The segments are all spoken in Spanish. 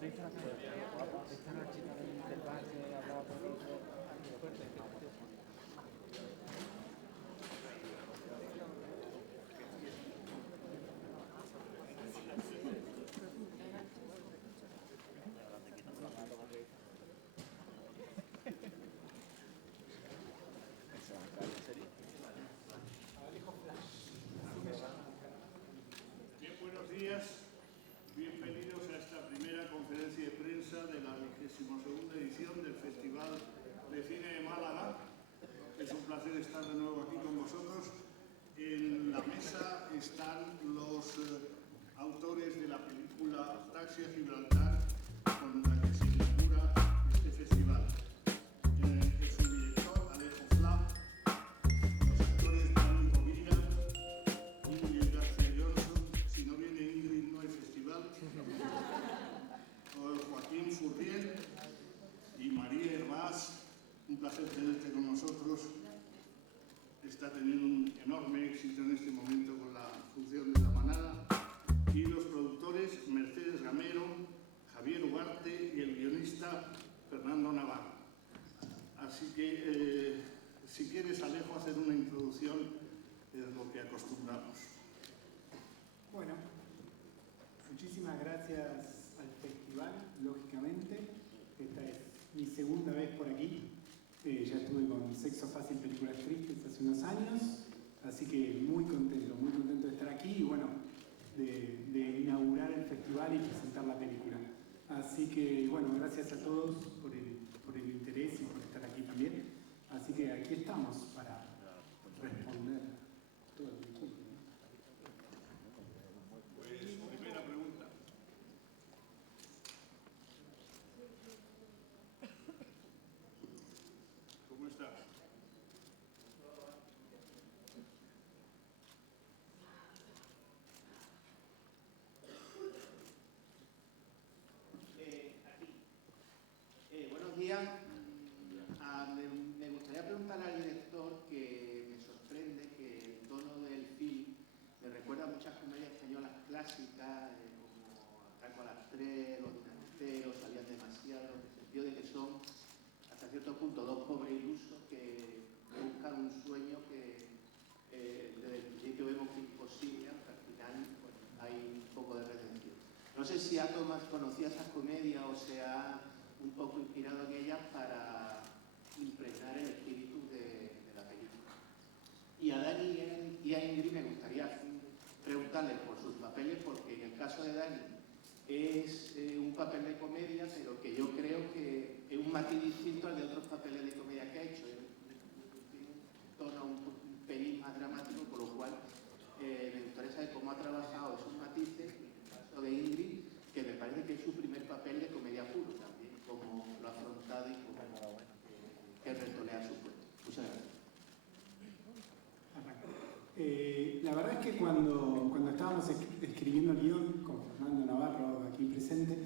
Bien, buenos días. Bienvenidos a esta primera conferencia de prensa de la 22ª edición del Festival de Cine de Málaga. Es un placer estar de nuevo aquí con vosotros. En la mesa están los autores de la película Taxi a Gibraltar, con la que se inaugura este festival. Es su director, Alejo Fla, los actores Dani Rovira, Ingrid García Johnson, si no viene Ingrid no hay festival, Joaquín Furriel y María Hervás. Un placer tenerte con nosotros. Está teniendo un enorme éxito en este momento con la función de La Manada. Y los productores Mercedes Gamero, Javier Ugarte y el guionista Fernando Navarro. Así que, si quieres, Alejo, hacer una introducción, es lo que acostumbramos. Bueno, muchísimas gracias al festival, lógicamente. Esta es mi segunda vez por aquí. Ya estuve con Sexo Fácil, Películas Tristes hace unos años, así que muy contento de estar aquí y bueno, de inaugurar el festival y presentar la película. Así que bueno, gracias a todos por el interés y por estar aquí también. Así que aquí estamos para responder todo el tiempo. Pues, primera pregunta. ¿Cómo estás? Buenos días. Me gustaría preguntarle al director, que me sorprende que el tono del film me recuerda a muchas comedias españolas clásicas, como Atraco a las 3, Los Dinanteros, Salían demasiado, en el sentido de que son, hasta cierto punto, dos pobres ilusos que buscan un sueño que desde el principio vemos que es imposible, aunque al final pues, hay un poco de redención. No sé si Thomas conocía esas comedias o se ha un poco inspirado en ellas para impregnar el espíritu de la película. Y a Dani y a Ingrid me gustaría preguntarles por sus papeles, porque en el caso de Dani es un papel de comedia, pero que yo creo que es un matiz distinto al de otros papeles de comedia que ha hecho. Tiene un tono un pelín más dramático, por lo cual me gustaría saber cómo ha trabajado esos matices, en el caso de Ingrid, que me parece que es su primer papel de comedia puro también, cómo lo ha afrontado y cómo qué reto le ha supuesto. Muchas gracias. La verdad es que cuando estábamos escribiendo el guión con Fernando Navarro aquí presente,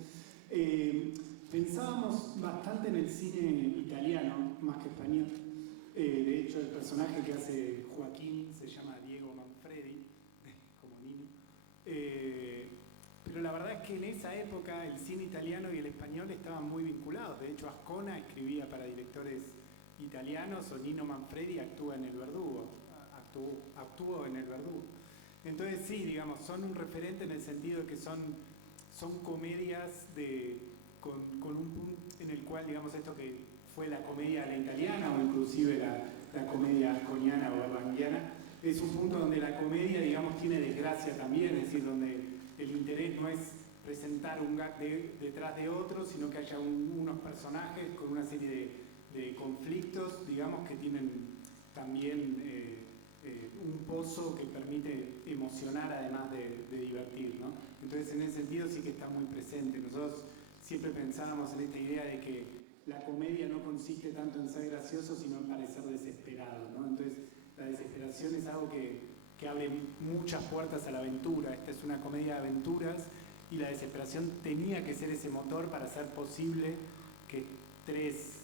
pensábamos bastante en el cine italiano más que español. De hecho, el personaje que hace Joaquín se llama Diego Manfredi, como Nino. Pero la verdad es que en esa época el cine italiano y el español estaban muy vinculados. De hecho, Ascona escribía para directores italianos o Nino Manfredi actuó en El Verdugo. Actuó en El Verdugo. Entonces sí, digamos, son un referente en el sentido de que son comedias con un punto en el cual, digamos, esto que fue la comedia a la italiana o inclusive la comedia asconiana o berlanguiana, es un punto donde la comedia, digamos, tiene desgracia también, es decir, donde el interés no es presentar un gag detrás de otro, sino que haya unos personajes con una serie de conflictos, digamos, que tienen también un pozo que permite emocionar además de divertir, ¿no? Entonces, en ese sentido sí que está muy presente. Nosotros siempre pensábamos en esta idea de que la comedia no consiste tanto en ser gracioso, sino en parecer desesperado, ¿no? Entonces, la desesperación es algo que abre muchas puertas a la aventura. Esta es una comedia de aventuras y la desesperación tenía que ser ese motor para hacer posible que tres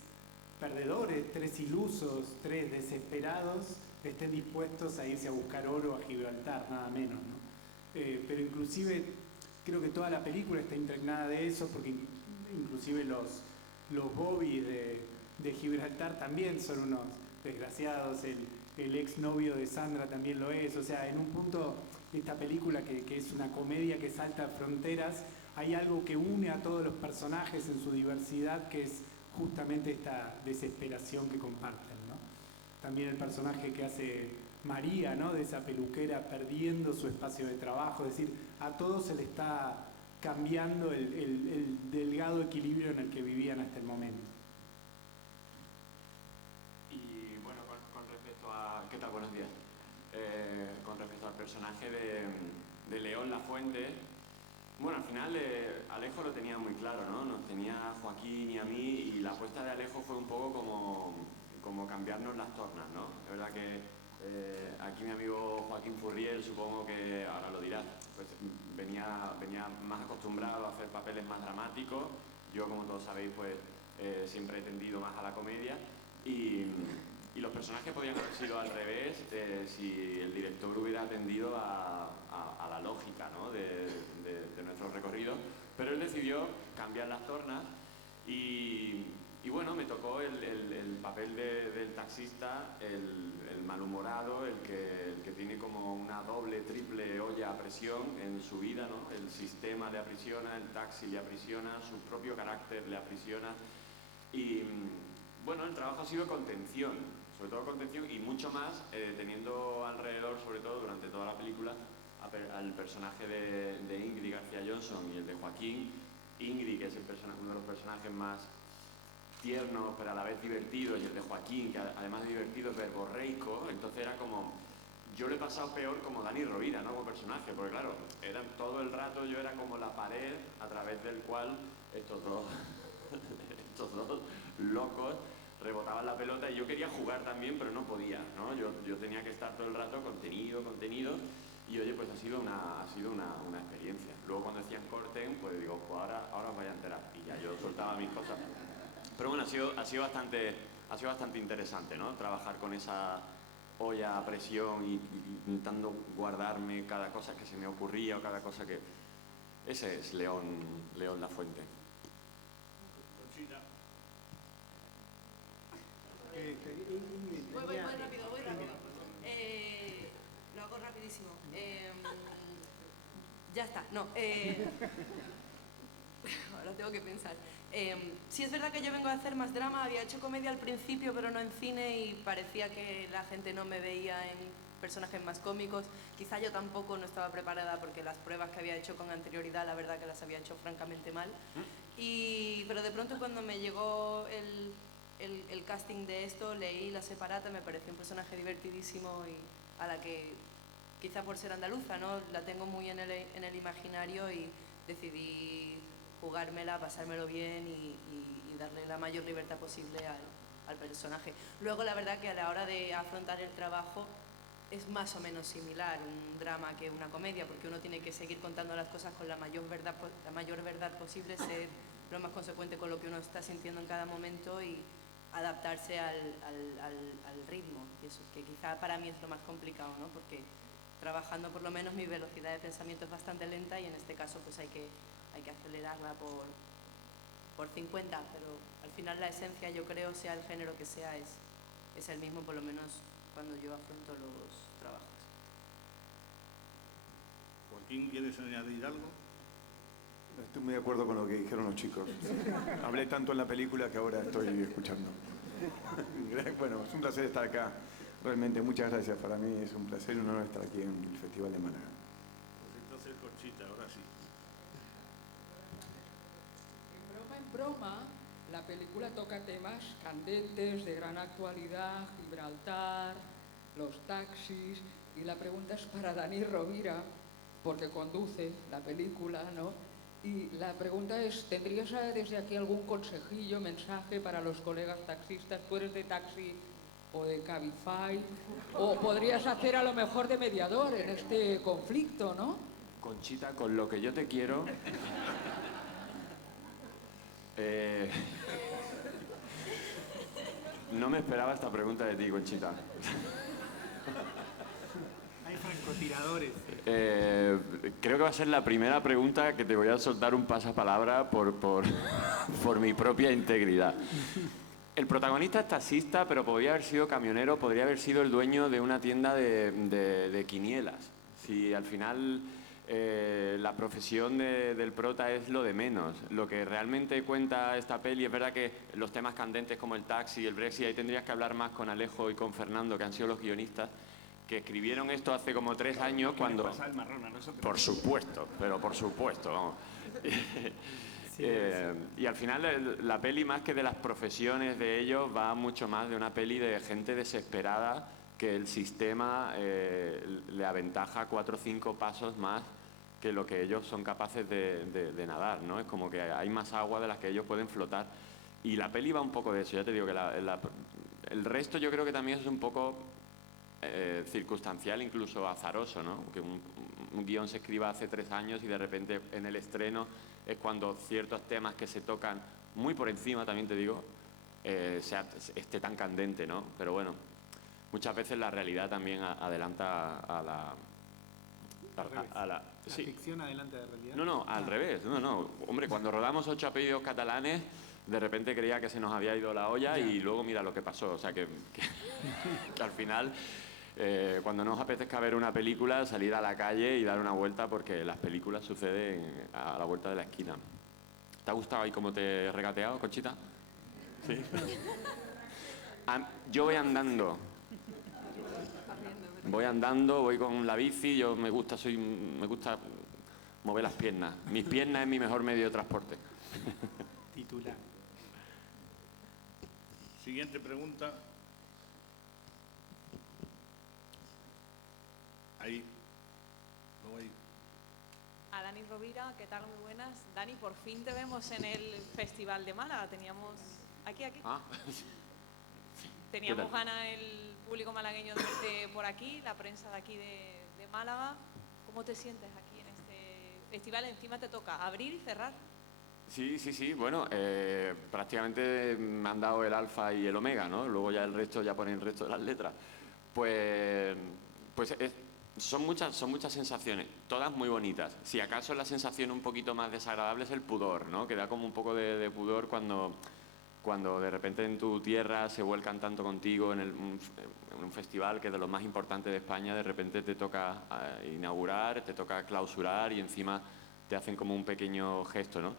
perdedores, tres ilusos, tres desesperados estén dispuestos a irse a buscar oro a Gibraltar, nada menos, ¿no? Pero inclusive creo que toda la película está impregnada de eso, porque inclusive los bobbies de Gibraltar también son unos desgraciados, el exnovio de Sandra también lo es, o sea, en un punto esta película que es una comedia que salta fronteras, hay algo que une a todos los personajes en su diversidad, que es justamente esta desesperación que comparten, ¿no? También el personaje que hace María, ¿no? De esa peluquera perdiendo su espacio de trabajo, es decir, a todos se le está cambiando el delgado equilibrio en el que vivían hasta el momento. Y bueno, con respecto a... ¿Qué tal? Buenos días. Con respecto al personaje de León Lafuente, bueno, al final Alejo lo tenía muy claro, ¿no? Nos tenía a Joaquín y a mí, y la apuesta de Alejo fue un poco como cambiarnos las tornas, ¿no? Es verdad que aquí mi amigo Joaquín Furriel, supongo que ahora lo dirás, pues venía más acostumbrado a hacer papeles más dramáticos. Yo, como todos sabéis, pues siempre he tendido más a la comedia, y los personajes podían haber sido al revés si el director hubiera atendido a la lógica, ¿no? de nuestro recorrido, pero él decidió cambiar las tornas y bueno, me tocó el papel del taxista, el malhumorado, el que tiene como una doble, triple olla a presión en su vida, ¿no? El sistema le aprisiona, el taxi le aprisiona, su propio carácter le aprisiona, y bueno, el trabajo ha sido contención, sobre todo contención, y mucho más teniendo alrededor, sobre todo durante toda la película, al personaje de Ingrid García Johnson y el de Joaquín. Ingrid, que es uno de los personajes más tiernos pero a la vez divertidos, y el de Joaquín, que además de divertido es verborreico. Entonces era como... Yo lo he pasado peor como Dani Rovira, ¿no? Como personaje, porque claro, todo el rato yo era como la pared a través del cual estos dos locos rebotaban la pelota, y yo quería jugar también, pero no podía, ¿no? Yo tenía que estar todo el rato contenido, y oye, pues ha sido una experiencia. Luego cuando decían corten, pues digo, pues ahora os vais a enterar, y ya yo soltaba mis cosas. Pero bueno, ha sido bastante interesante, ¿no? Trabajar con esa olla a presión y intentando guardarme cada cosa que se me ocurría o cada cosa que... Ese es León Lafuente. Conchita. Voy rápido. Lo hago rapidísimo. Ya está, no. Ahora tengo que pensar. Sí, es verdad que yo vengo a hacer más drama. Había hecho comedia al principio, pero no en cine, y parecía que la gente no me veía en personajes más cómicos. Quizá yo tampoco no estaba preparada, porque las pruebas que había hecho con anterioridad, la verdad que las había hecho francamente mal. Pero de pronto, cuando me llegó el casting de esto, leí La Separata, me pareció un personaje divertidísimo, y a la que, quizá por ser andaluza, ¿no?, la tengo muy en el imaginario, y decidí jugármela, pasármelo bien y darle la mayor libertad posible al personaje. Luego, la verdad que a la hora de afrontar el trabajo es más o menos similar un drama que una comedia, porque uno tiene que seguir contando las cosas con la mayor verdad posible, ser lo más consecuente con lo que uno está sintiendo en cada momento y adaptarse al ritmo, y eso que quizá para mí es lo más complicado, ¿no? Porque trabajando, por lo menos, mi velocidad de pensamiento es bastante lenta, y en este caso pues hay que acelerarla por 50, pero al final la esencia, yo creo, sea el género que sea, es el mismo, por lo menos cuando yo afronto los trabajos. Joaquín, ¿quieres añadir algo? Estoy muy de acuerdo con lo que dijeron los chicos. Hablé tanto en la película que ahora estoy escuchando. Bueno, es un placer estar acá. Realmente, muchas gracias. Para mí es un placer y un honor estar aquí en el Festival de Málaga. Pues entonces, Conchita, ahora sí. En broma, la película toca temas candentes, de gran actualidad: Gibraltar, los taxis, y la pregunta es para Dani Rovira, porque conduce la película, ¿no? Y la pregunta es, ¿tendrías desde aquí algún consejillo, mensaje para los colegas taxistas? ¿Tú eres de taxi o de Cabify? ¿O podrías hacer a lo mejor de mediador en este conflicto, ¿no? Conchita, con lo que yo te quiero... No me esperaba esta pregunta de ti, Conchita. Francotiradores. Creo que va a ser la primera pregunta que te voy a soltar un pasapalabra por mi propia integridad. El protagonista es taxista, pero podría haber sido camionero, podría haber sido el dueño de una tienda de quinielas. Si al final la profesión del prota es lo de menos. Lo que realmente cuenta esta peli, es verdad que los temas candentes como el taxi y el Brexit, ahí tendrías que hablar más con Alejo y con Fernando, que han sido los guionistas, que escribieron esto hace como 3 años cuando... Pasa el marrón a nosotros. Por supuesto, pero por supuesto, vamos. Y al final la peli, más que de las profesiones de ellos, va mucho más de una peli de gente desesperada que el sistema le aventaja 4 o 5 pasos más que lo que ellos son capaces de nadar, ¿no? Es como que hay más agua de las que ellos pueden flotar. Y la peli va un poco de eso, ya te digo que el resto yo creo que también es un poco circunstancial, incluso azaroso, ¿no? Que un guión se escriba hace 3 años y de repente en el estreno es cuando ciertos temas que se tocan muy por encima, también te digo, esté tan candente, ¿no? Pero bueno, muchas veces la realidad también adelanta a la... ¿La sí. ficción adelante de la realidad? No, al revés. No. Hombre, cuando rodamos 8 apellidos catalanes, de repente creía que se nos había ido la olla y luego mira lo que pasó. O sea, que al final, cuando nos apetezca ver una película, salir a la calle y dar una vuelta, porque las películas suceden a la vuelta de la esquina. ¿Te ha gustado ahí cómo te he regateado, Conchita? Sí. Yo voy andando. Voy con la bici, me gusta mover las piernas. Mis piernas es mi mejor medio de transporte. Titular. Siguiente pregunta. Ahí. Luego ahí. A Dani Rovira, ¿qué tal? Muy buenas. Dani, por fin te vemos en el Festival de Málaga. Teníamos... Aquí. Ah. Teníamos ganas el público malagueño de verte por aquí, la prensa de aquí de Málaga. ¿Cómo te sientes aquí en este festival? Encima te toca abrir y cerrar. Sí. Bueno, prácticamente me han dado el alfa y el omega, ¿no? Luego ya el resto, ya ponen el resto de las letras. Son muchas sensaciones, todas muy bonitas. Si acaso la sensación un poquito más desagradable es el pudor, ¿no? Que da como un poco de pudor cuando de repente en tu tierra se vuelcan tanto contigo en un festival que es de los más importantes de España, de repente te toca inaugurar, te toca clausurar y encima te hacen como un pequeño gesto, ¿no?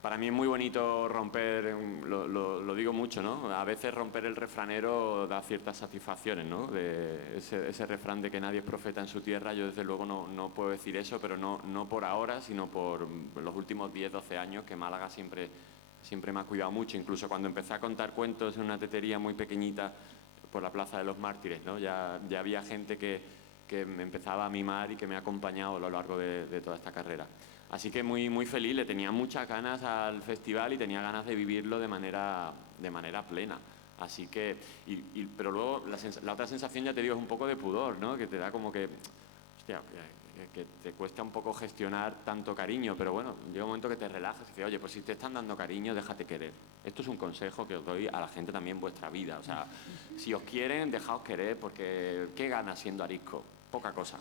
Para mí es muy bonito romper, lo digo mucho, ¿no? A veces romper el refranero da ciertas satisfacciones, ¿no? De ese refrán de que nadie es profeta en su tierra, yo desde luego no puedo decir eso, pero no por ahora, sino por los últimos 10, 12 años que Málaga siempre me ha cuidado mucho. Incluso cuando empecé a contar cuentos en una tetería muy pequeñita por la Plaza de los Mártires, ¿no? Ya había gente que me empezaba a mimar y que me ha acompañado a lo largo de toda esta carrera. Así que muy feliz, le tenía muchas ganas al festival y tenía ganas de vivirlo de manera plena. Así que, pero luego la otra sensación, ya te digo, es un poco de pudor, ¿no? Que te da como que, hostia, que te cuesta un poco gestionar tanto cariño, pero bueno, llega un momento que te relajas y dices, oye, pues si te están dando cariño, déjate querer. Esto es un consejo que os doy a la gente también en vuestra vida. O sea, si os quieren, dejaos querer, porque ¿qué ganas siendo arisco? Poca cosa.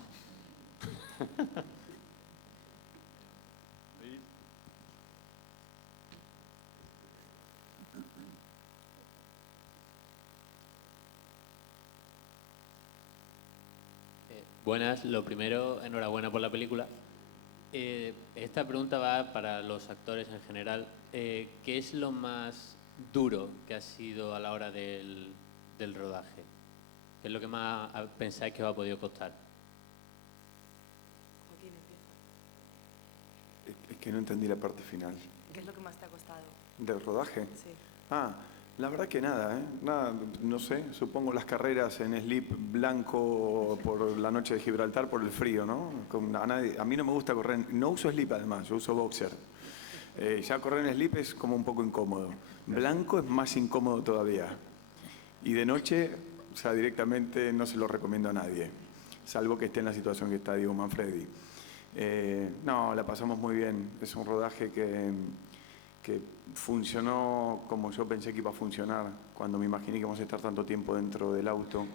Buenas, lo primero, enhorabuena por la película. Esta pregunta va para los actores en general. ¿Qué es lo más duro que ha sido a la hora del rodaje? ¿Qué es lo que más pensáis que os ha podido costar? Joaquín, empieza. Es que no entendí la parte final. ¿Qué es lo que más te ha costado? ¿Del rodaje? Sí. La verdad que nada, nada, no sé, supongo las carreras en slip blanco por la noche de Gibraltar por el frío, ¿no? A mí no me gusta correr, no uso slip además, yo uso boxer. Ya correr en slip es como un poco incómodo. Blanco es más incómodo todavía. Y de noche, o sea, directamente no se lo recomiendo a nadie, salvo que esté en la situación que está Diego Manfredi. No, la pasamos muy bien, es un rodaje que funcionó como yo pensé que iba a funcionar cuando me imaginé que íbamos a estar tanto tiempo dentro del auto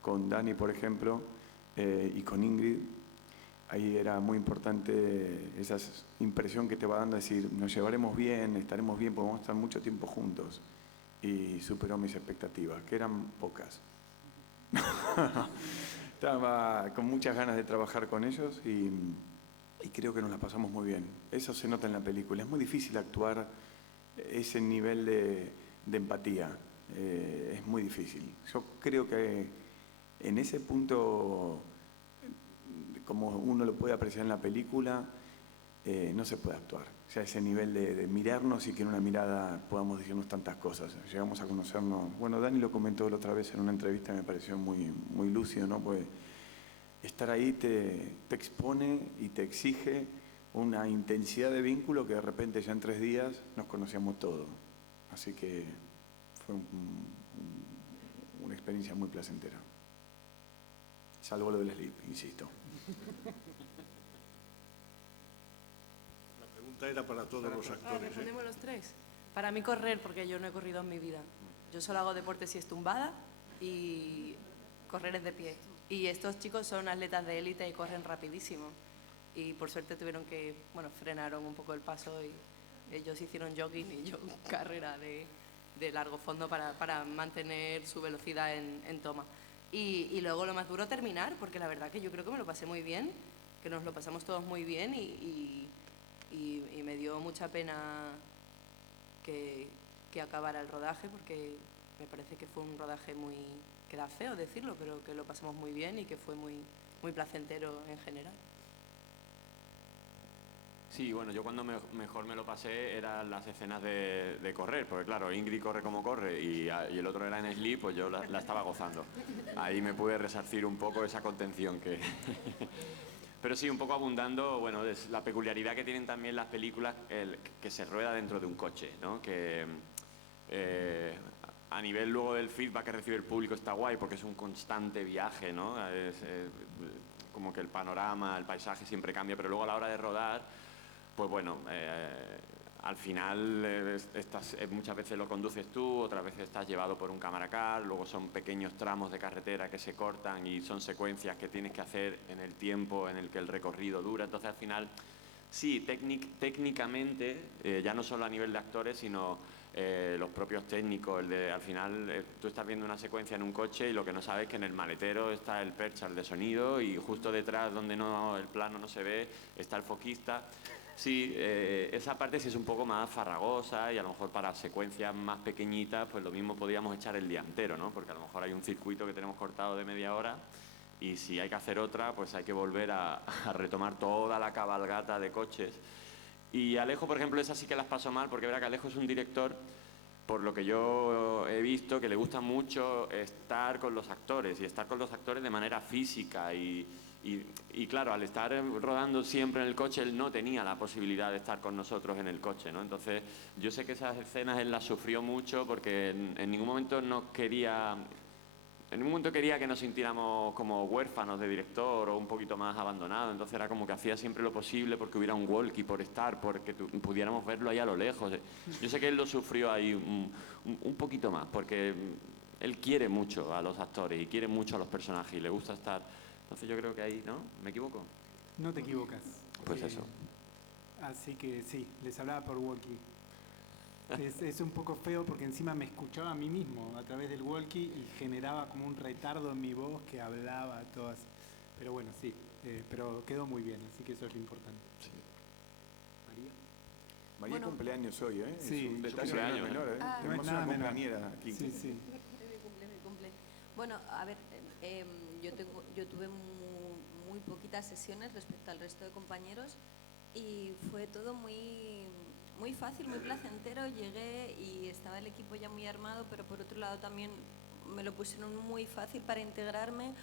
con Dani, por ejemplo, y con Ingrid, ahí era muy importante esa impresión que te va dando, decir, nos llevaremos bien, estaremos bien, podemos estar mucho tiempo juntos. Y superó mis expectativas, que eran pocas. Estaba con muchas ganas de trabajar con ellos y creo que nos la pasamos muy bien. Eso se nota en la película. Es muy difícil actuar ese nivel de empatía. Es muy difícil. Yo creo que en ese punto, como uno lo puede apreciar en la película, no se puede actuar. O sea, ese nivel de mirarnos y que en una mirada podamos decirnos tantas cosas. Llegamos a conocernos. Bueno, Dani lo comentó la otra vez en una entrevista, me pareció muy, muy lúcido, ¿no? Pues estar ahí te expone y te exige una intensidad de vínculo que de repente ya en 3 días nos conocíamos todos. Así que fue una experiencia muy placentera. Salvo lo del slip, insisto. Era para todos los actores. ¿Respondemos los 3? Para mí correr, porque yo no he corrido en mi vida. Yo solo hago deporte si es tumbada y correr es de pie. Y estos chicos son atletas de élite y corren rapidísimo. Y por suerte tuvieron que, frenaron un poco el paso y ellos hicieron jogging y yo carrera de largo fondo para mantener su velocidad en toma. Y luego lo más duro terminar, porque la verdad que yo creo que me lo pasé muy bien, que nos lo pasamos todos muy bien y me dio mucha pena que acabara el rodaje, porque me parece que fue un rodaje que da feo decirlo, pero que lo pasamos muy bien y que fue muy, muy placentero en general. Sí, bueno, yo cuando mejor me lo pasé eran las escenas de correr, porque claro, Ingrid corre como corre y el otro era en slip, pues yo la estaba gozando. Ahí me pude resarcir un poco esa contención que... Pero sí, un poco abundando, bueno, es la peculiaridad que tienen también las películas que se rueda dentro de un coche, ¿no? Que a nivel luego del feedback que recibe el público está guay porque es un constante viaje, ¿no? Como que el panorama, el paisaje siempre cambia, pero luego a la hora de rodar, pues bueno, al final muchas veces lo conduces tú, otras veces estás llevado por un cámara car, luego son pequeños tramos de carretera que se cortan y son secuencias que tienes que hacer en el tiempo en el que el recorrido dura. Entonces al final, sí, técnicamente, ya no solo a nivel de actores, sino los propios técnicos, al final tú estás viendo una secuencia en un coche y lo que no sabes es que en el maletero está el perchar de sonido y justo detrás donde el plano no se ve está el foquista. Sí, esa parte sí es un poco más farragosa y a lo mejor para secuencias más pequeñitas pues lo mismo podríamos echar el día entero, ¿no? Porque a lo mejor hay un circuito que tenemos cortado de media hora y si hay que hacer otra pues hay que volver a retomar toda la cabalgata de coches. Y Alejo, por ejemplo, esas sí que las pasó mal porque verá que Alejo es un director, por lo que yo he visto, que le gusta mucho estar con los actores y estar con los actores de manera física y claro, al estar rodando siempre en el coche, él no tenía la posibilidad de estar con nosotros en el coche, ¿no? Entonces, yo sé que esas escenas él las sufrió mucho porque en ningún momento quería que nos sintiéramos como huérfanos de director o un poquito más abandonados. Entonces era como que hacía siempre lo posible porque hubiera un walkie, porque pudiéramos verlo ahí a lo lejos. Yo sé que él lo sufrió ahí un poquito más porque él quiere mucho a los actores y quiere mucho a los personajes y le gusta estar... Entonces yo creo que ahí, ¿no? ¿Me equivoco? No te equivocas. Pues eso. Así que sí, les hablaba por walkie. Es un poco feo porque encima me escuchaba a mí mismo a través del walkie y generaba como un retardo en mi voz que hablaba a todas. Pero bueno, sí, pero quedó muy bien, así que eso es lo importante. Sí. María cumpleaños hoy, ¿eh? Sí, es un detalle menor, ¿eh? Tenemos nada una menor. compañera aquí. Sí, sí. Mi cumple. Bueno, a ver, yo tuve muy poquitas sesiones respecto al resto de compañeros y fue todo muy fácil, muy placentero. Llegué y estaba el equipo ya muy armado, pero por otro lado también me lo pusieron muy fácil para integrarme.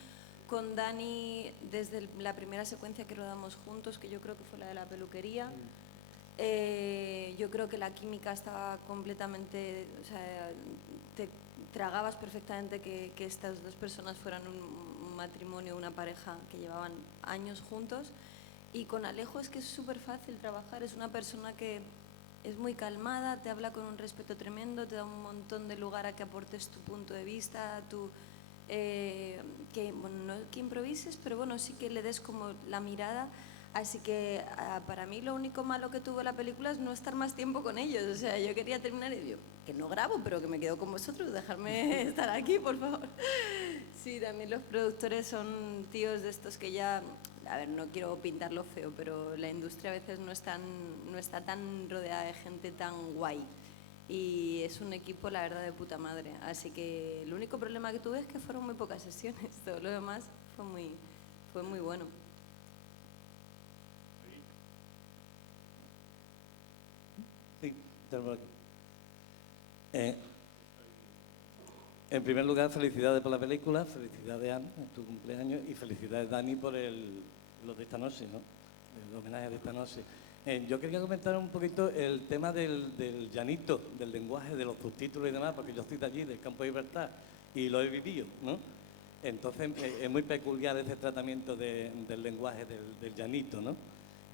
Con Dani, desde la primera secuencia que rodamos juntos, que yo creo que fue la de la peluquería, yo creo que la química estaba completamente... O sea, te tragabas perfectamente que estas dos personas fueran un matrimonio, una pareja que llevaban años juntos. Y con Alejo es que es súper fácil trabajar, es una persona que es muy calmada, te habla con un respeto tremendo, te da un montón de lugar a que aportes tu punto de vista, que, bueno, no que improvises, pero bueno, sí que le des como la mirada. Así que para mí lo único malo que tuvo la película es no estar más tiempo con ellos. O sea, yo quería terminar y digo, que no grabo, pero que me quedo con vosotros, dejarme estar aquí, por favor. Sí, también los productores son tíos de estos que ya, a ver, no quiero pintarlo feo, pero la industria a veces no está tan rodeada de gente tan guay. Y es un equipo, la verdad, de puta madre. Así que el único problema que tuve es que fueron muy pocas sesiones. Todo lo demás fue muy bueno. Sí, en primer lugar, felicidades por la película, felicidades Ana, en tu cumpleaños, y felicidades Dani por lo de esta noche, ¿no? El homenaje de esta noche. Yo quería comentar un poquito el tema del llanito, del lenguaje, de los subtítulos y demás, porque yo estoy de allí, del Campo de Libertad, y lo he vivido, ¿no? Entonces, es muy peculiar ese tratamiento del lenguaje del llanito, ¿no?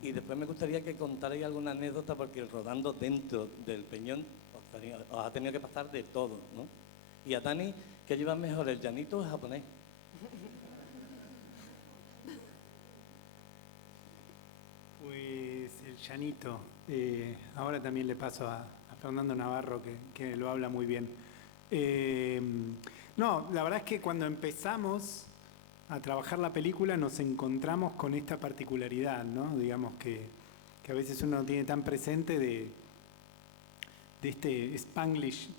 Y después me gustaría que contarais alguna anécdota, porque rodando dentro del Peñón os ha tenido que pasar de todo, ¿no? Y a Dani, ¿qué lleva mejor, el llanito o el japonés? Pues el llanito. Ahora también le paso a Fernando Navarro, que lo habla muy bien. No, la verdad es que cuando empezamos a trabajar la película nos encontramos con esta particularidad, ¿no? Digamos que a veces uno no tiene tan presente de este Spanglish.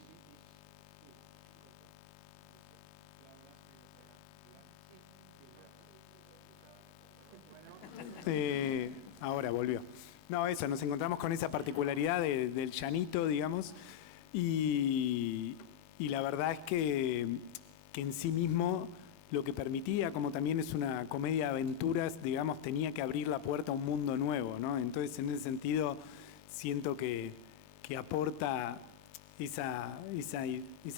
Ahora volvió. No, eso, nos encontramos con esa particularidad del llanito, digamos, y la verdad es que en sí mismo lo que permitía, como también es una comedia de aventuras, digamos, tenía que abrir la puerta a un mundo nuevo, ¿no? Entonces, en ese sentido, siento que aporta esa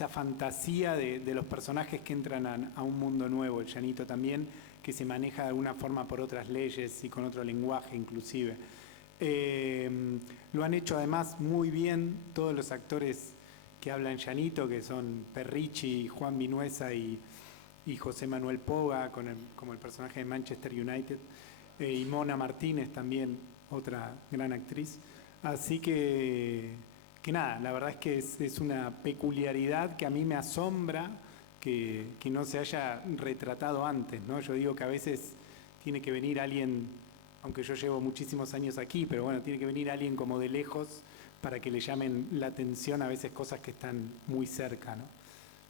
fantasía de los personajes que entran a un mundo nuevo, el llanito también, que se maneja de alguna forma por otras leyes y con otro lenguaje inclusive. Lo han hecho además muy bien todos los actores que hablan llanito, que son Perrichi, Juan Vinuesa y José Manuel Poga, como el personaje de Manchester United, y Mona Martínez también, otra gran actriz. Así que nada, la verdad es que es una peculiaridad que a mí me asombra que no se haya retratado antes, ¿no? Yo digo que a veces tiene que venir alguien, aunque yo llevo muchísimos años aquí, pero bueno, tiene que venir alguien como de lejos para que le llamen la atención a veces cosas que están muy cerca, ¿no?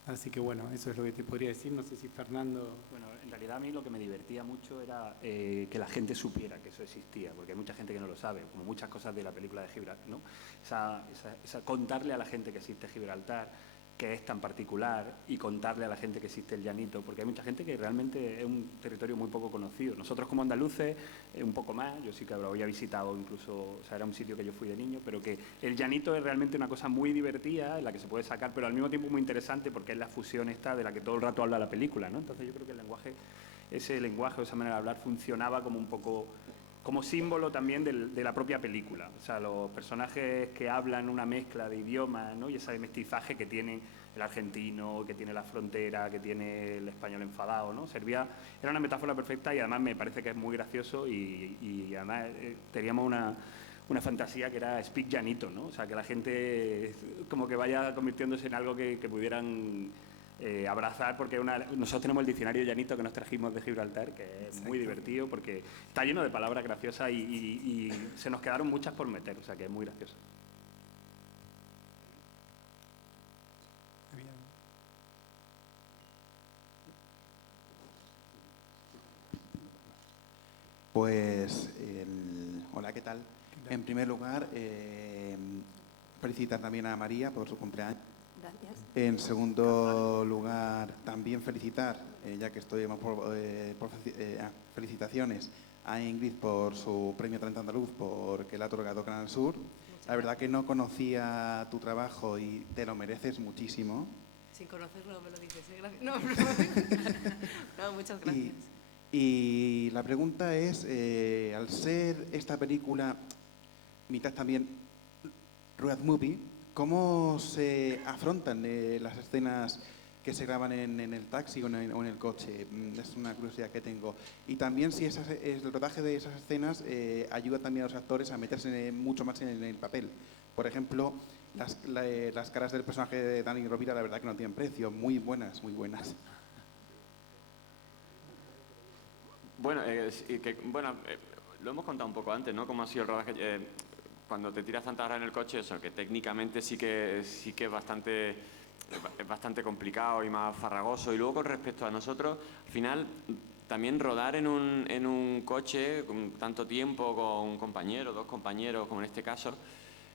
Así que bueno, eso es lo que te podría decir. No sé si Fernando... Bueno, en realidad a mí lo que me divertía mucho era que la gente supiera que eso existía, porque hay mucha gente que no lo sabe, como muchas cosas de la película de Gibraltar, ¿no? Contarle a la gente que existe Gibraltar, que es tan particular, y contarle a la gente que existe el llanito, porque hay mucha gente que realmente es un territorio muy poco conocido. Nosotros como andaluces, un poco más, yo sí que lo había visitado incluso, o sea, era un sitio que yo fui de niño, pero que el llanito es realmente una cosa muy divertida, en la que se puede sacar, pero al mismo tiempo muy interesante, porque es la fusión esta de la que todo el rato habla la película, ¿no? Entonces yo creo que el lenguaje, ese lenguaje o esa manera de hablar funcionaba como un poco... como símbolo también de la propia película. O sea, los personajes que hablan una mezcla de idiomas, ¿no? Y ese mestizaje que tiene el argentino, que tiene la frontera, que tiene el español enfadado, ¿no? Era una metáfora perfecta y además me parece que es muy gracioso y además teníamos una fantasía que era speak llanito, ¿no? O sea, que la gente como que vaya convirtiéndose en algo que pudieran... abrazar, porque nosotros tenemos el diccionario llanito que nos trajimos de Gibraltar, que es muy divertido porque está lleno de palabras graciosas y se nos quedaron muchas por meter, o sea que es muy gracioso. Pues, hola, ¿qué tal? En primer lugar, felicitar también a María por su cumpleaños. Gracias. En segundo lugar, también felicitar, ya que estoy felicitaciones a Ingrid por su premio Talento Andaluz, porque le ha otorgado Canal Sur. La verdad que no conocía tu trabajo y te lo mereces muchísimo. Sin conocerlo me lo dices, ¿eh? Gracias. No, muchas gracias. Y la pregunta es, al ser esta película mitad también road movie, ¿cómo se afrontan las escenas que se graban en el taxi o en el coche. Es una curiosidad que tengo. Y también si el rodaje de esas escenas ayuda también a los actores a meterse mucho más en el papel. Por ejemplo, las caras del personaje de Dani Rovira, la verdad que no tienen precio. Muy buenas, muy buenas. Bueno, lo hemos contado un poco antes, ¿no? Cómo ha sido el rodaje. Cuando te tiras tantas horas en el coche, eso, que técnicamente sí que es bastante complicado y más farragoso. Y luego con respecto a nosotros, al final, también rodar en un coche con tanto tiempo, con un compañero, 2 compañeros, como en este caso,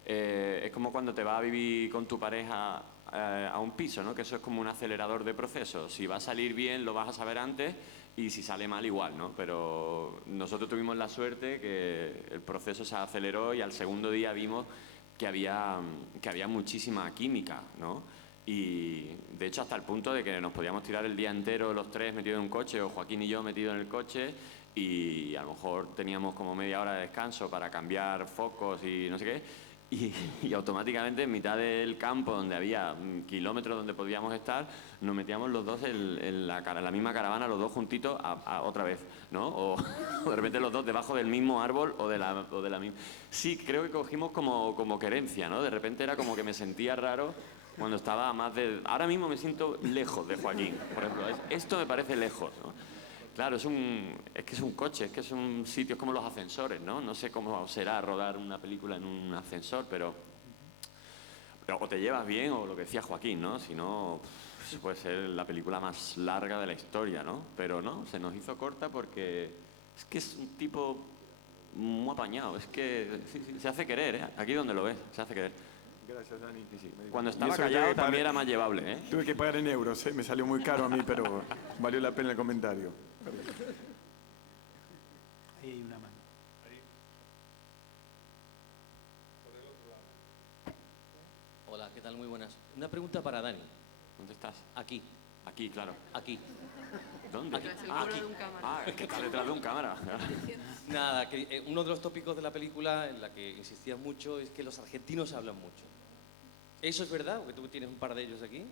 es como cuando te vas a vivir con tu pareja a un piso, ¿no? Que eso es como un acelerador de procesos. Si va a salir bien, lo vas a saber antes, y si sale mal, igual, ¿no? Pero nosotros tuvimos la suerte que el proceso se aceleró y al segundo día vimos que había muchísima química, ¿no? Y de hecho hasta el punto de que nos podíamos tirar el día entero los 3 metidos en un coche, o Joaquín y yo metidos en el coche, y a lo mejor teníamos como media hora de descanso para cambiar focos y no sé qué. Y automáticamente en mitad del campo, donde había kilómetros donde podíamos estar, nos metíamos los dos en la misma caravana, los dos juntitos, otra vez, ¿no? O de repente los dos debajo del mismo árbol o de la misma... Sí, creo que cogimos como querencia, ¿no? De repente era como que me sentía raro cuando estaba a más de... Ahora mismo me siento lejos de Joaquín, por ejemplo. Esto me parece lejos, ¿no? Claro, es que es un coche, es que es un sitio, es como los ascensores, ¿no? No sé cómo será rodar una película en un ascensor, pero o te llevas bien o lo que decía Joaquín, ¿no? Si no, eso puede ser la película más larga de la historia, ¿no? Pero no, se nos hizo corta porque es que es un tipo muy apañado, es que sí, se hace querer, ¿eh? Aquí donde lo ves, se hace querer. Gracias, Dani. Cuando estaba callado también era más llevable, ¿eh? Tuve que pagar en euros, me salió muy caro a mí, pero valió la pena el comentario. Ahí hay una mano. Hola, ¿qué tal? Muy buenas. Una pregunta para Dani. ¿Dónde estás? Aquí. Aquí, claro. Aquí. ¿Dónde? Aquí. Aquí. Es que está detrás de un cámara. Nada, que uno de los tópicos de la película en la que insistías mucho es que los argentinos hablan mucho. ¿Eso es verdad? Porque tú tienes un par de ellos aquí.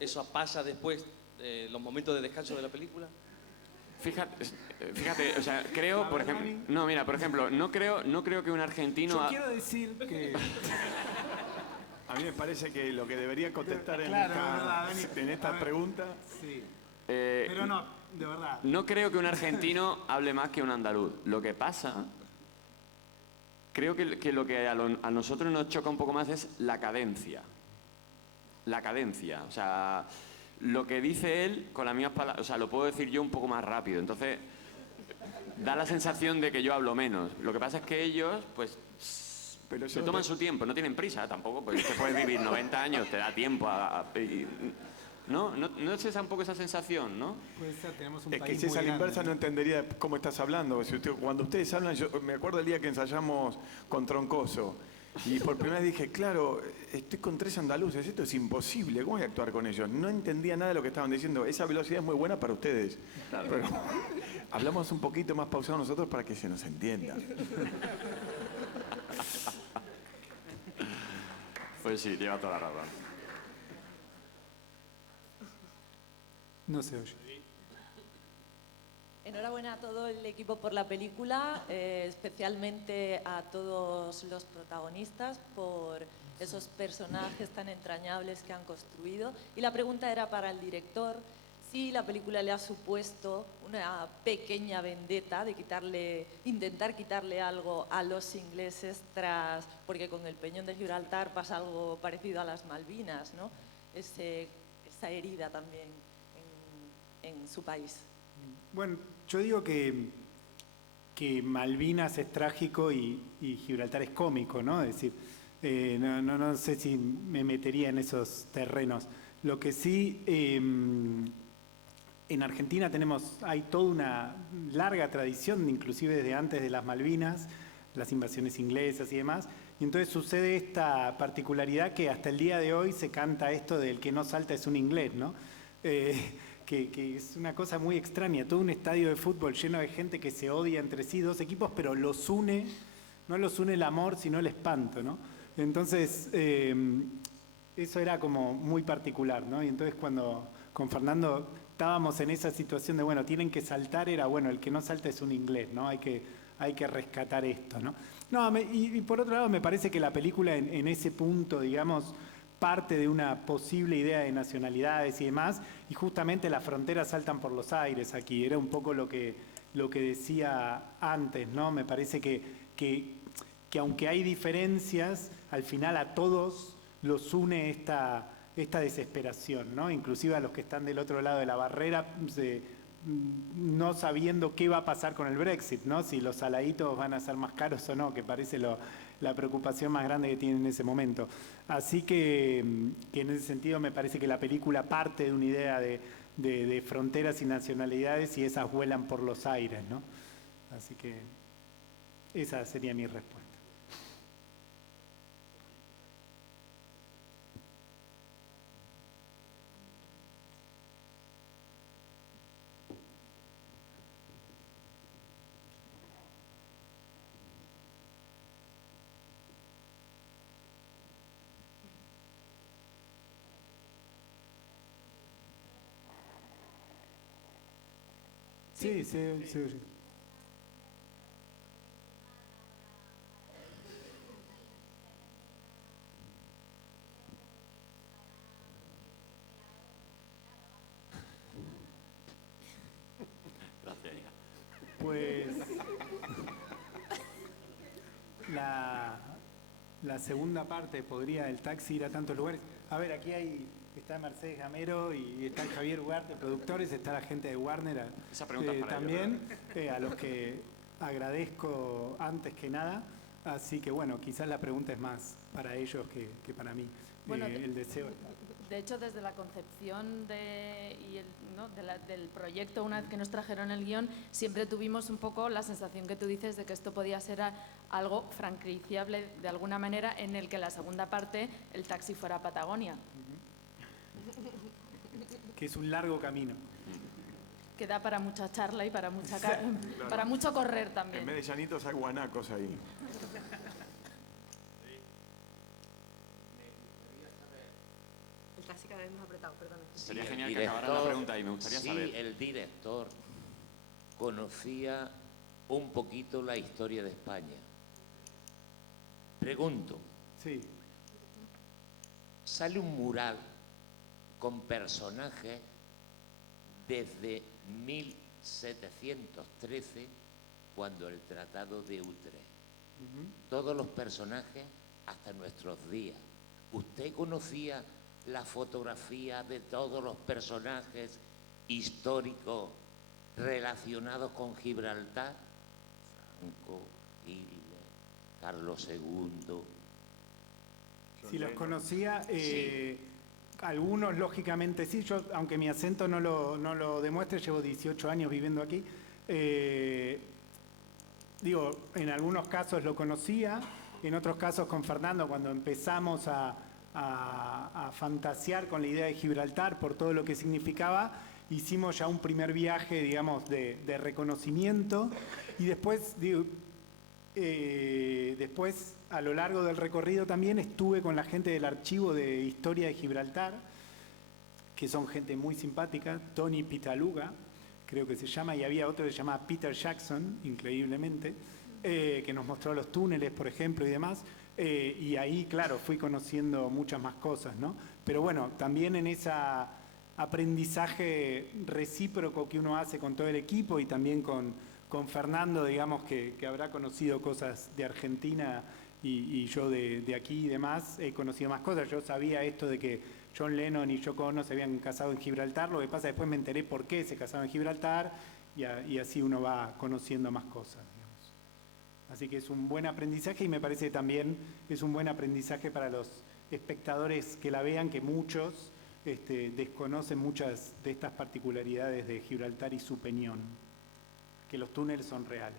¿Eso pasa después de los momentos de descanso de la película? Fíjate, o sea, creo, por ejemplo... No, mira, por ejemplo, no creo que un argentino... Yo quiero decir que... A mí me parece que lo que debería contestar en esta pregunta... Sí. Pero no, de verdad. No creo que un argentino hable más que un andaluz. Lo que pasa... Creo que lo que a nosotros nos choca un poco más es la cadencia. La cadencia, o sea... Lo que dice él, con las mismas palabras, o sea, lo puedo decir yo un poco más rápido. Entonces, da la sensación de que yo hablo menos. Lo que pasa es que ellos, pues, se toman su tiempo, no tienen prisa tampoco, porque te puedes vivir 90 años, te da tiempo ¿No es esa un poco esa sensación, no? Puede ser, tenemos un Es país que si es muy a la grande. inversa no entendería cómo estás hablando. Cuando ustedes hablan, yo me acuerdo el día que ensayamos con Troncoso. Y por primera vez dije, claro, estoy con 3 andaluces, esto es imposible, ¿cómo voy a actuar con ellos? No entendía nada de lo que estaban diciendo, esa velocidad es muy buena para ustedes. Claro. Pero hablamos un poquito más pausado nosotros para que se nos entienda. Pues sí, lleva toda la razón. No se oye. Enhorabuena a todo el equipo por la película, especialmente a todos los protagonistas por esos personajes tan entrañables que han construido. Y la pregunta era para el director, si la película le ha supuesto una pequeña vendetta de intentar quitarle algo a los ingleses porque con el Peñón de Gibraltar pasa algo parecido a las Malvinas, ¿no? Esa herida también en su país. Bueno, yo digo que Malvinas es trágico y Gibraltar es cómico, ¿no? Es decir, no sé si me metería en esos terrenos. Lo que sí, en Argentina hay toda una larga tradición, inclusive desde antes de las Malvinas, las invasiones inglesas y demás, y entonces sucede esta particularidad que hasta el día de hoy se canta esto del que no salta es un inglés, ¿no? Que es una cosa muy extraña, todo un estadio de fútbol lleno de gente que se odia entre sí, 2 equipos, pero los une, no los une el amor, sino el espanto, ¿no? Entonces, eso era como muy particular, ¿no? Y entonces cuando con Fernando estábamos en esa situación de, bueno, tienen que saltar, era, bueno, el que no salta es un inglés, ¿no? Hay que rescatar esto, ¿no? No, y por otro lado me parece que la película en ese punto, digamos, parte de una posible idea de nacionalidades y demás, y justamente las fronteras saltan por los aires aquí, era un poco lo que decía antes, ¿no? Me parece que aunque hay diferencias, al final a todos los une esta desesperación, ¿no? Inclusive a los que están del otro lado de la barrera, no sabiendo qué va a pasar con el Brexit, ¿no? Si los saladitos van a ser más caros o no, que parece la preocupación más grande que tienen en ese momento. Así que en ese sentido me parece que la película parte de una idea de fronteras y nacionalidades y esas vuelan por los aires, ¿no? Así que esa sería mi respuesta. Sí, sí, sí. Gracias, hija. Pues la segunda parte, ¿podría el taxi ir a tantos lugares? A ver, aquí está Mercedes Gamero y está Javier Ugarte, productores, está la gente de Warner Esa pregunta es para también, a los que agradezco antes que nada. Así que bueno, quizás la pregunta es más para ellos que para mí. Bueno, El deseo está. De hecho, desde la concepción del proyecto, una vez que nos trajeron el guión, siempre tuvimos un poco la sensación que tú dices de que esto podía ser algo franquiciable de alguna manera, en el que la segunda parte el taxi fuera a Patagonia. Que es un largo camino. Que da para mucha charla y para Claro. para mucho correr también. En vez de llanitos hay guanacos ahí. El taxi cada vez más apretado, perdón. Sería genial que acabara la pregunta y me gustaría saber. Sí, el director conocía un poquito la historia de España. Pregunto. Sí. Sale un mural con personajes desde 1713, cuando el Tratado de Utrecht. Todos los personajes hasta nuestros días. ¿Usted conocía la fotografía de todos los personajes históricos relacionados con Gibraltar? Franco, Hitler, Carlos II. Si los conocía, algunos lógicamente sí. Yo, aunque mi acento no lo demuestre, llevo 18 años viviendo aquí. Digo, en algunos casos lo conocía, en otros casos con Fernando, cuando empezamos a fantasear con la idea de Gibraltar por todo lo que significaba, hicimos ya un primer viaje, digamos, de reconocimiento, y después, después a lo largo del recorrido también estuve con la gente del Archivo de Historia de Gibraltar, que son gente muy simpática, Tony Pitaluga, creo que se llama, y había otro que se llama Peter Jackson, increíblemente, que nos mostró los túneles, por ejemplo, y demás. Y ahí, claro, fui conociendo muchas más cosas, ¿no? Pero bueno, también en ese aprendizaje recíproco que uno hace con todo el equipo y también con Fernando, digamos, que habrá conocido cosas de Argentina y yo de aquí y demás, he conocido más cosas. Yo sabía esto de que John Lennon y Yoko Ono se habían casado en Gibraltar, lo que pasa después me enteré por qué se casaron en Gibraltar y así uno va conociendo más cosas. Así que es un buen aprendizaje y me parece también es un buen aprendizaje para los espectadores que la vean, que muchos desconocen muchas de estas particularidades de Gibraltar y su peñón, que los túneles son reales.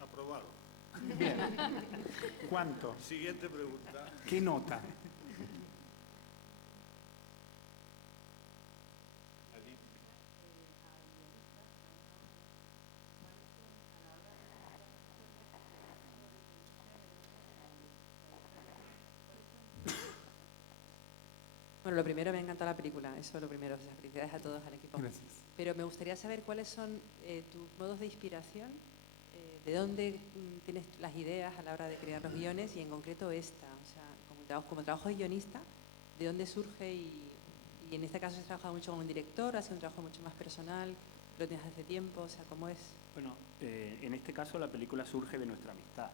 Aprobado. Bien. ¿Cuánto? Siguiente pregunta. ¿Qué nota? Bueno, lo primero, me ha encantado la película, eso es lo primero. O sea, felicidades a todos, al equipo. Gracias. Pero me gustaría saber cuáles son tus modos de inspiración, de dónde tienes las ideas a la hora de crear los guiones y en concreto esta. O sea, como trabajo de guionista, ¿de dónde surge? Y en este caso has trabajado mucho con un director, ha sido un trabajo mucho más personal, lo tienes hace tiempo, o sea, ¿cómo es? Bueno, en este caso la película surge de nuestra amistad.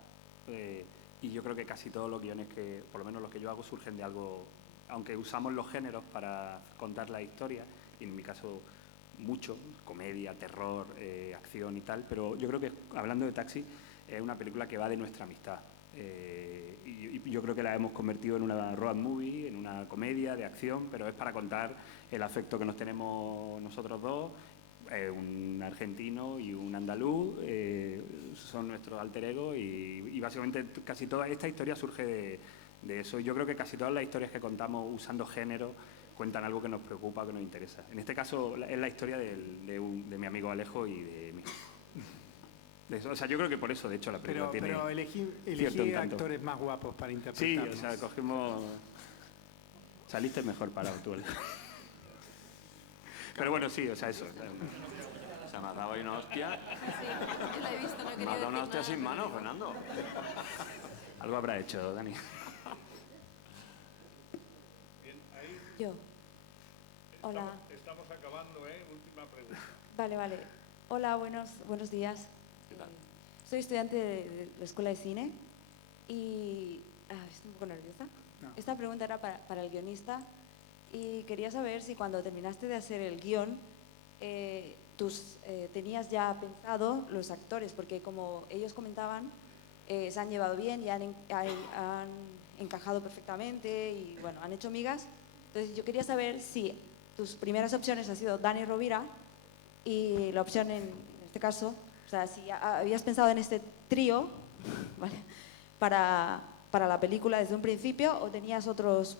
Y yo creo que casi todos los guiones que, por lo menos los que yo hago, surgen de algo, aunque usamos los géneros para contar la historia, y en mi caso mucho, comedia, terror, acción y tal, pero yo creo que, hablando de Taxi, es una película que va de nuestra amistad. Y yo creo que la hemos convertido en una road movie, en una comedia de acción, pero es para contar el afecto que nos tenemos nosotros dos. Un argentino y un andaluz son nuestros alter ego y básicamente casi toda esta historia surge de eso. Yo creo que casi todas las historias que contamos usando género cuentan algo que nos preocupa, que nos interesa. En este caso es la historia de mi amigo Alejo y de mí. O sea, yo creo que por eso, de hecho, la película tiene Pero elegí actores más guapos para Sí, interpretarlos. o sea, cogimos... Saliste mejor parado tú. Pero bueno, sí, o sea, eso. Se me ha dado ahí una hostia. Sí, yo la he visto, no Me quería ha dado una decir hostia nada. sin mano, Fernando. Algo habrá hecho, Dani. Bien, ahí Yo. Hola. estamos acabando, última pregunta. Vale. Hola, buenos días. Soy estudiante de la Escuela de Cine y estoy un poco nerviosa. No. Esta pregunta era para el guionista y quería saber si cuando terminaste de hacer el guión tenías ya pensado los actores, porque como ellos comentaban, se han llevado bien y han encajado perfectamente y bueno, han hecho migas. Entonces yo quería saber si tus primeras opciones han sido Dani Rovira y la opción en este caso, o sea, si habías pensado en este trío, ¿vale?, para la película desde un principio o tenías otros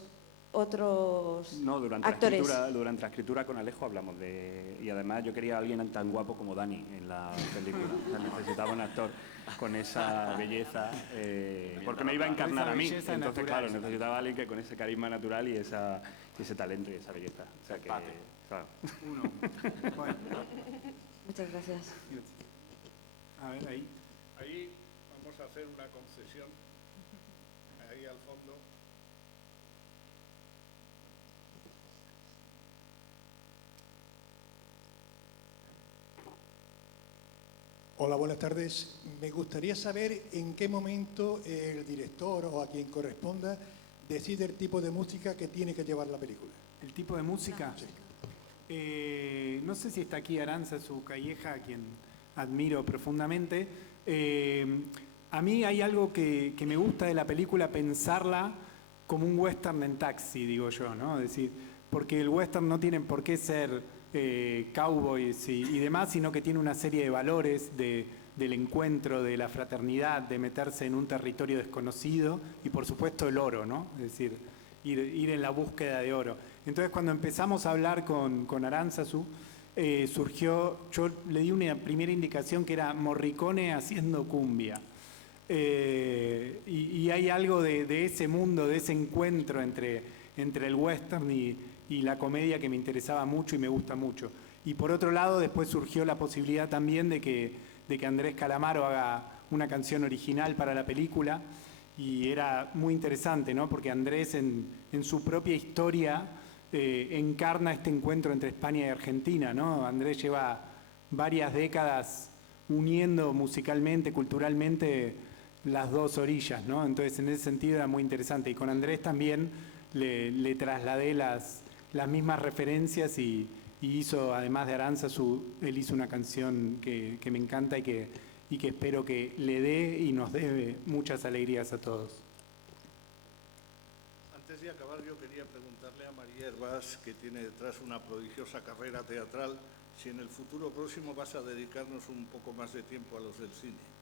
No, actores. Durante la escritura con Alejo hablamos de... Y además yo quería a alguien tan guapo como Dani en la película. O sea, necesitaba un actor con esa belleza, porque me iba a encarnar a mí. Esa belleza Entonces, natural. claro, necesitaba a alguien que con ese carisma natural y ese talento y esa belleza. O sea que, claro. Bueno. Muchas gracias. A ver, ahí. Ahí vamos a hacer una concesión. Ahí al fondo. Hola, buenas tardes. Me gustaría saber en qué momento el director o a quien corresponda decide el tipo de música que tiene que llevar la película. ¿El tipo de música? Sí. No sé si está aquí Arantzazu Calleja, a quien admiro profundamente. A mí hay algo que me gusta de la película, pensarla como un western en Taxi, digo yo, ¿no? Es decir, porque el western no tiene por qué ser cowboys y demás, sino que tiene una serie de valores del encuentro, de la fraternidad, de meterse en un territorio desconocido y por supuesto el oro, ¿no? Es decir, ir en la búsqueda de oro. Entonces cuando empezamos a hablar con Arantzazu, surgió, yo le di una primera indicación que era Morricone haciendo cumbia. Y hay algo de ese mundo, de ese encuentro entre el western y la comedia que me interesaba mucho y me gusta mucho. Y por otro lado, después surgió la posibilidad también de que Andrés Calamaro haga una canción original para la película, y era muy interesante, ¿no? Porque Andrés en su propia historia encarna este encuentro entre España y Argentina, ¿no? Andrés lleva varias décadas uniendo musicalmente, culturalmente, las dos orillas, ¿no? Entonces, en ese sentido era muy interesante. Y con Andrés también le trasladé las mismas referencias y hizo, además de Arantzazu, él hizo una canción que me encanta y que espero que le dé y nos dé muchas alegrías a todos. Antes de acabar, yo quería preguntarle a María Hervás, que tiene detrás una prodigiosa carrera teatral, si en el futuro próximo vas a dedicarnos un poco más de tiempo a los del cine.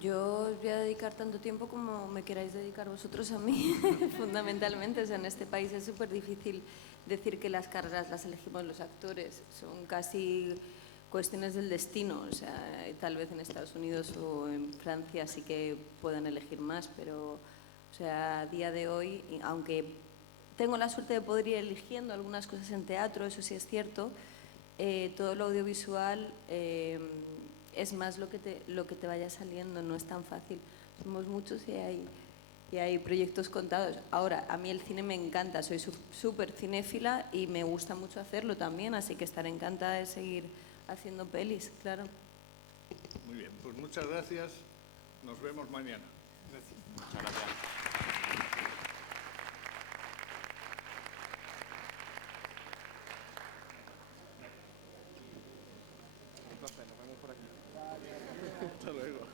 Yo os voy a dedicar tanto tiempo como me queráis dedicar vosotros a mí, fundamentalmente. O sea, en este país es súper difícil decir que las carreras las elegimos los actores, son casi cuestiones del destino. O sea, tal vez en Estados Unidos o en Francia sí que puedan elegir más, pero o sea, a día de hoy, aunque tengo la suerte de poder ir eligiendo algunas cosas en teatro, eso sí es cierto. Todo lo audiovisual es más lo que te vaya saliendo, no es tan fácil. Somos muchos y hay proyectos contados. Ahora, a mí el cine me encanta, soy súper cinéfila y me gusta mucho hacerlo también, así que estaré encantada de seguir haciendo pelis, claro. Muy bien, pues muchas gracias. Nos vemos mañana. Muchas gracias. Hasta luego.